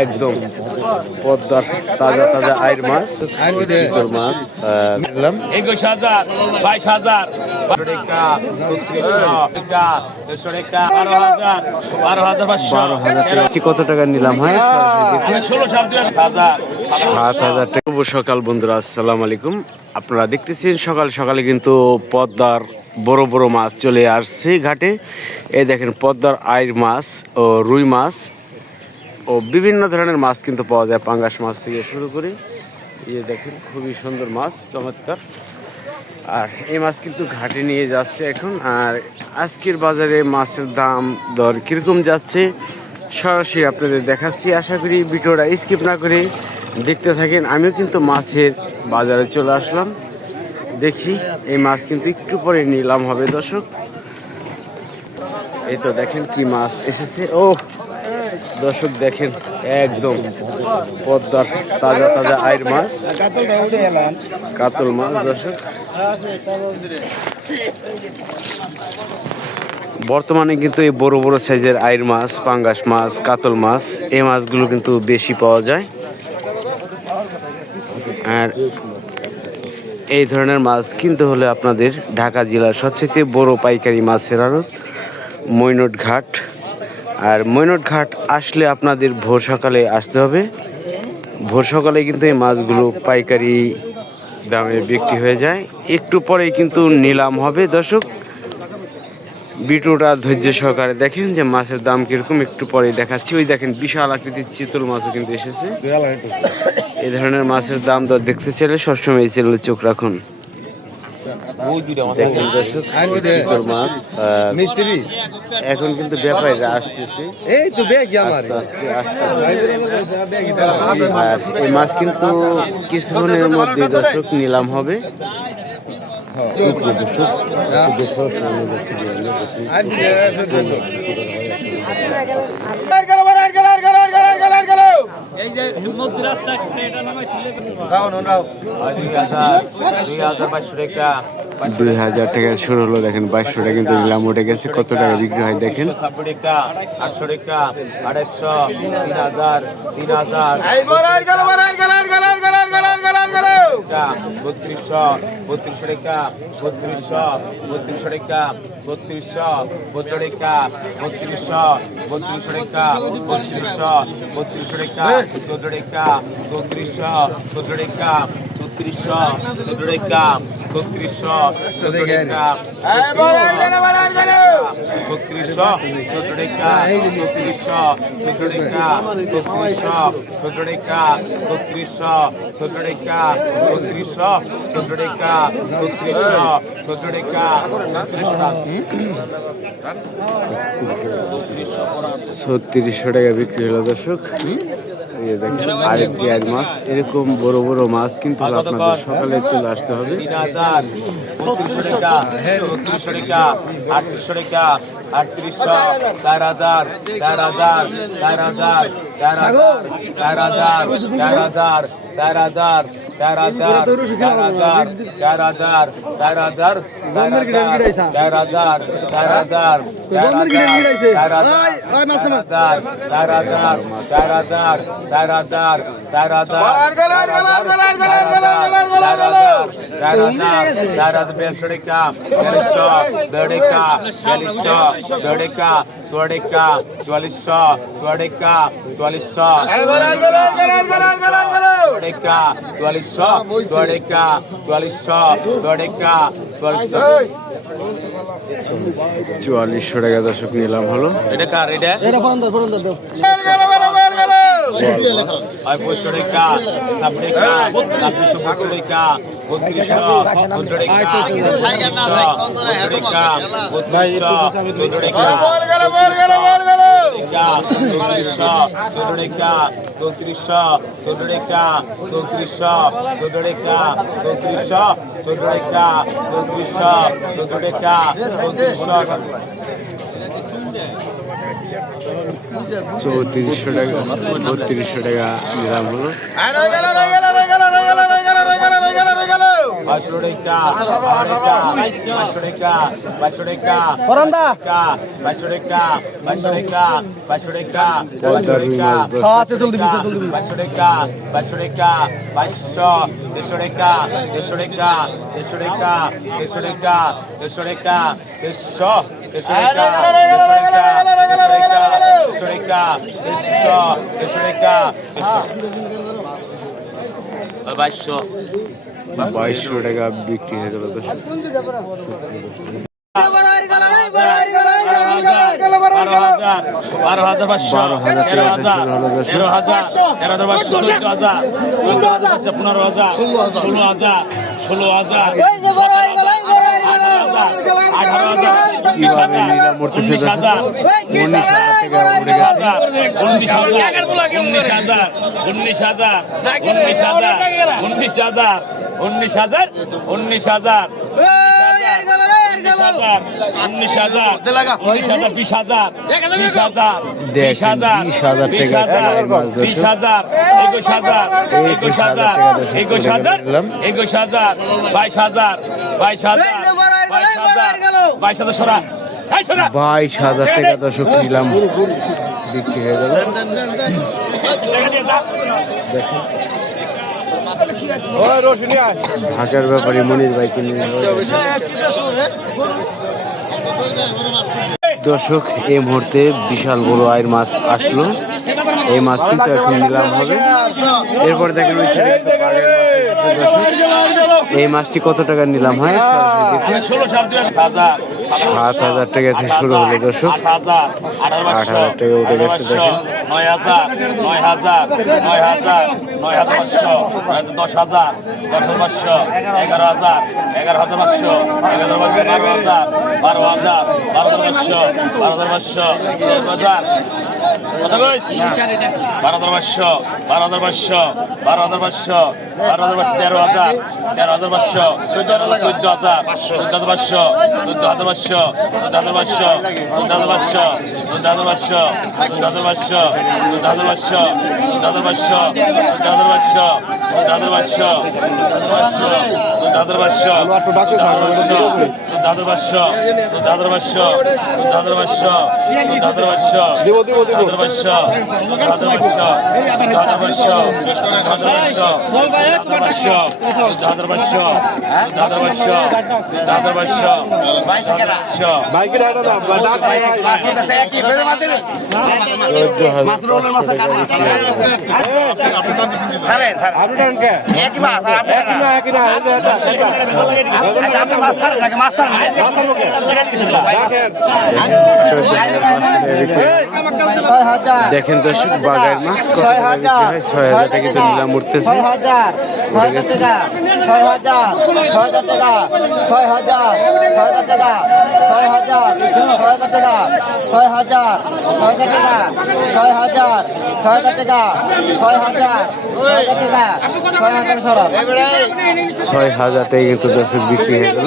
একদম পদ্মার তাজা তাজা আইর মাছ, চিতল মাছ নিলাম 21,000, 22,000, 12,000 কত টাকা নিলাম? হয় 7,000 টাকা। শুভ সকাল বন্ধুরা, আসসালামু আলাইকুম। আপনারা দেখতেছেন সকাল সকালে কিন্তু পদ্মার বড় বড় মাছ চলে আসছে ঘাটে। এই দেখেন পদ্মার আইর মাছ ও রুই মাছ ও বিভিন্ন ধরনের মাছ কিন্তু পাওয়া যায়, পাঙ্গাস মাছ থেকে শুরু করে। এই দেখেন খুবই সুন্দর মাছ, চমৎকার। আর এই মাছ কিন্তু ঘাটে নিয়ে যাচ্ছে এখন। আর আজকের বাজারে মাছের দাম দর কীরকম যাচ্ছে সরাসরি আপনাদের দেখাচ্ছি। আশা করি ভিডিওটা স্কিপ না করে দেখতে থাকেন। আমিও কিন্তু মাছের বাজারে চলে আসলাম, দেখি এই মাছ কিন্তু একটু পরে নিলাম হবে দর্শক। এই তো দেখেন কি মাছ এসেছে। ও দর্শক দেখেন একদম পদ্মার তাজা তাজা আইর মাছ, কাতল মাছ। দর্শক বর্তমানে কিন্তু এই বড় বড় সাইজের আইর মাছ, পাঙ্গাস মাছ, কাতল মাছ, এই মাছগুলো কিন্তু বেশি পাওয়া যায়। আর এই ধরনের মাছ কিনতে হলে আপনাদের ঢাকা জেলার সবচেয়ে বড় পাইকারি মাছের আড়ত মৈনট ঘাট। আর মৈনট ঘাট আসলে আপনাদের ভোর সকালে আসতে হবে। ভোর সকালে কিন্তু এই মাছগুলো পাইকারি দামে বিক্রি হয়ে যায়। একটু পরেই কিন্তু নিলাম হবে দর্শক। ভিডিওটা ধৈর্য সহকারে দেখেন যে মাছের দাম কিরকম, একটু পরেই দেখাচ্ছি। ওই দেখেন বিশাল আকৃতির চিতল মাছও কিন্তু এসেছে। এই ধরনের মাছের দাম দর দেখতে চাইলে সবসময় এই চ্যানেলে চোখ রাখুন। দেখেন দর্শক চিতল মাছ এখন কিন্তু ব্যাপারীরা আসতেছে আস্তে আস্তে আর এই মাছ কিন্তু কিছুক্ষণের মধ্যে দর্শক নিলাম হবে। টাকা 2,000 টাকা শুরু হলো, দেখেন 2200 টাকা কিন্তু নিলাম উঠে গেছে। কত টাকা বিক্রি হয় দেখেন। 800 টাকা, 2,500, 3,000, 3,000, 3200, 3200 টাকা, 3200, 3200 টাকা, 3200, 3200 টাকা, 3200, 3200 টাকা, 3200, 3200 টাকা, 14 টাকা, 3400, 14 টাকা, 3400, 14 টাকা, 3400, 14 টাকা, 3600, 14 টাকা, 3600, 14 টাকা, 3600, 14 টাকা, 3600, 14 টাকা, 3600, 14 টাকা, 3600, 14 টাকা, 3600 টাকা বিক্রি হলো দর্শক। আরেকটি এক মাছ, এরকম বড় বড় মাছ কিন্তু আপনাদের সকালে চলে আসতে হবে। 3,000, 3200 টাকা, 3200 টাকা, 3800 টাকা, 3800, 4,000, 4,000, 4,000, 4,000, 4,000, 4,000, 4,000, 4,000, 4,000, 4,000, 4,000, 4,000, 4,000, 4400 টাকা দর্শক নিলাম হলো। এটা কার? এটা 500 টাকা, 7 টাকা, 770 টাকা, 3200, 14 টাকা, 14 টাকা, 14 টাকা, 3400 টাকা, 3200 টাকা নিলাম হলো। 500 টাকা 500 টাকা 500 টাকা ফরামদা 500 টাকা 500 টাকা 500 টাকা পদ্মার রুই মাছ দর্শক। আচ্ছা জলদি বিছে জলদি 500 টাকা 500 টাকা 500 300 টাকা 300 টাকা 300 টাকা 300 টাকা 300 টাকা 300 300 টাকা 2200 টাকা বিক্রি হয়ে গেল দর্শক। 22,000 টাকা দর্শক নিলাম বিক্রি হয়ে গেল। দেখেন ঢাকার ব্যাপারে মনির ভাই কিনে দর্শক এই মুহূর্তে বিশাল বড় আয়ের মাছ আসলো। এই মাছ কিন্তু এখন নিলাম হবে। এরপর দেখেন ওই সাইডে কিন্তু বাঘের মাছ এসেছে দর্শক। এই মাছটি কত টাকা নিলাম হয় 7,000 টাকা থেকে শুরু হলো দর্শক। 8,000 টাকা উঠে গেছে দেখেন। 9,000 9,000 9,000 9,500 10,000 10,500 11,000 11,500 11,500 12,000 12,500 12,500 13,000 কত কইছ 12,500 12,500 12,500 12,500 13,000 13,500 14,000 14,500 14,500 14,500 14,500 14,500 14,500 14,500 14,500 14,500 দেখেন দর্শক বাঘের মাছ কত টাকা বিক্রি হয় 6,000 টাকা কিন্তু নিলাম উঠতেছে। উঠে গেছে 6,000 টাকা কিন্তু দর্শক বিক্রি হয়ে গেল।